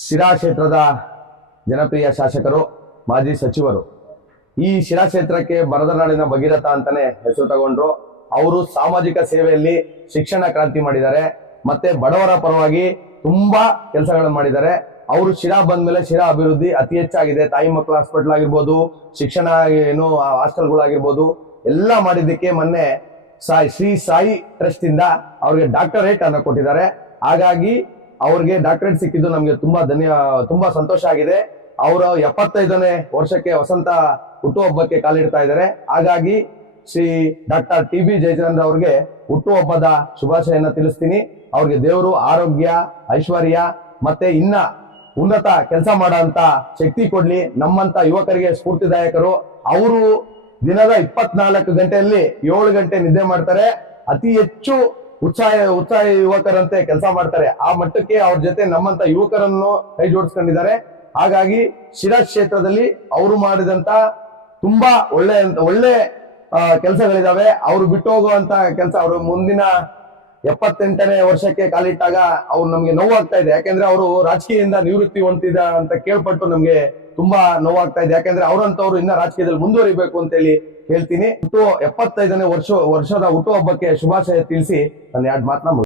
ಶಿರಾ ಕ್ಷೇತ್ರದ ಜನಪ್ರಿಯ ಶಾಸಕರು, ಮಾಜಿ ಸಚಿವರು. ಈ ಶಿರಾ ಕ್ಷೇತ್ರಕ್ಕೆ ಬರದ ನಾಡಿನ ಭಗೀರಥ ಅಂತಾನೆ ಹೆಸರು ತಗೊಂಡ್ರು. ಅವರು ಸಾಮಾಜಿಕ ಸೇವೆಯಲ್ಲಿ ಶಿಕ್ಷಣ ಕ್ರಾಂತಿ ಮಾಡಿದ್ದಾರೆ. ಮತ್ತೆ ಬಡವರ ಪರವಾಗಿ ತುಂಬಾ ಕೆಲಸಗಳನ್ನು ಮಾಡಿದ್ದಾರೆ. ಅವರು ಶಿರಾ ಬಂದ್ಮೇಲೆ ಶಿರಾ ಅಭಿವೃದ್ಧಿ ಅತಿ ಹೆಚ್ಚಾಗಿದೆ. ತಾಯಿ ಮಕ್ಕಳ ಹಾಸ್ಪಿಟಲ್ ಆಗಿರ್ಬೋದು, ಶಿಕ್ಷಣ ಏನು ಹಾಸ್ಟೆಲ್ಗಳಾಗಿರ್ಬೋದು ಎಲ್ಲ ಮಾಡಿದ್ದಕ್ಕೆ ಮೊನ್ನೆ ಸಾಯಿ, ಶ್ರೀ ಸಾಯಿ ಟ್ರಸ್ಟ್ ಇಂದ ಅವ್ರಿಗೆ ಡಾಕ್ಟರೇಟ್ ಅನ್ನ ಕೊಟ್ಟಿದ್ದಾರೆ. ಹಾಗಾಗಿ ಅವ್ರಿಗೆ ಡಾಕ್ಟರೇಟ್ ಸಿಕ್ಕಿದ್ದು ನಮ್ಗೆ ತುಂಬಾ ಧನ್ಯ, ತುಂಬಾ ಸಂತೋಷ ಆಗಿದೆ. ಅವರು ಎಪ್ಪತ್ತೈದನೇ ವರ್ಷಕ್ಕೆ ವಸಂತ ಹುಟ್ಟುಹಬ್ಬಕ್ಕೆ ಕಾಲಿಡ್ತಾ ಇದ್ದಾರೆ. ಹಾಗಾಗಿ Shri doctor T B Jayachandra ಅವ್ರಿಗೆ ಹುಟ್ಟುಹಬ್ಬದ ಶುಭಾಶಯನ ತಿಳಿಸ್ತೀನಿ. ಅವ್ರಿಗೆ ದೇವರು, ಆರೋಗ್ಯ, ಐಶ್ವರ್ಯ ಮತ್ತೆ ಇನ್ನ ಉನ್ನತ ಕೆಲಸ ಮಾಡೋ ಶಕ್ತಿ ಕೊಡ್ಲಿ. ನಮ್ಮಂತ ಯುವಕರಿಗೆ ಸ್ಫೂರ್ತಿದಾಯಕರು. ಅವರು ದಿನದ ಇಪ್ಪತ್ನಾಲ್ಕು ಗಂಟೆಯಲ್ಲಿ ಏಳು ಗಂಟೆ ನಿದ್ದೆ ಮಾಡ್ತಾರೆ. ಅತಿ ಹೆಚ್ಚು ಉತ್ಸಾಹ ಉತ್ಸಾಹ ಯುವಕರಂತೆ ಕೆಲಸ ಮಾಡ್ತಾರೆ. ಆ ಮಟ್ಟಕ್ಕೆ ಅವ್ರ ಜೊತೆ ನಮ್ಮಂತ ಯುವಕರನ್ನು ಕೈ ಜೋಡಿಸ್ಕೊಂಡಿದ್ದಾರೆ. ಹಾಗಾಗಿ ಶಿರಾ ಕ್ಷೇತ್ರದಲ್ಲಿ ಅವರು ಮಾಡಿದಂತ ತುಂಬಾ ಒಳ್ಳೆ ಒಳ್ಳೆ ಕೆಲಸಗಳಿದಾವೆ. ಅವರು ಬಿಟ್ಟು ಹೋಗುವಂತ ಕೆಲಸ ಅವರು ಮುಂದಿನ ಎಪ್ಪತ್ತೆಂಟನೇ ವರ್ಷಕ್ಕೆ ಕಾಲಿಟ್ಟಾಗ ಅವ್ರು ನಮ್ಗೆ ನೋವಾಗ್ತಾ ಇದೆ. ಯಾಕೆಂದ್ರೆ ಅವರು ರಾಜಕೀಯದಿಂದ ನಿವೃತ್ತಿ ಹೊಂದಿದ ಅಂತ ಕೇಳ್ಪಟ್ಟು ನಮ್ಗೆ ತುಂಬಾ ನೋವಾಗ್ತಾ ಇದೆ. ಯಾಕಂದ್ರೆ ಅವರಂತವ್ರು ಇನ್ನ ರಾಜಕೀಯದಲ್ಲಿ ಮುಂದುವರಿಬೇಕು ಅಂತ ಹೇಳಿ ಹೇಳ್ತೀನಿ ಎಪ್ಪತ್ತೈದನೇ ವರ್ಷ, ವರ್ಷದ ಹುಟ್ಟುಹಬ್ಬಕ್ಕೆ ಶುಭಾಶಯ ತಿಳಿಸಿ ನನ್ನ ಎರಡು ಮಾತನ್ನ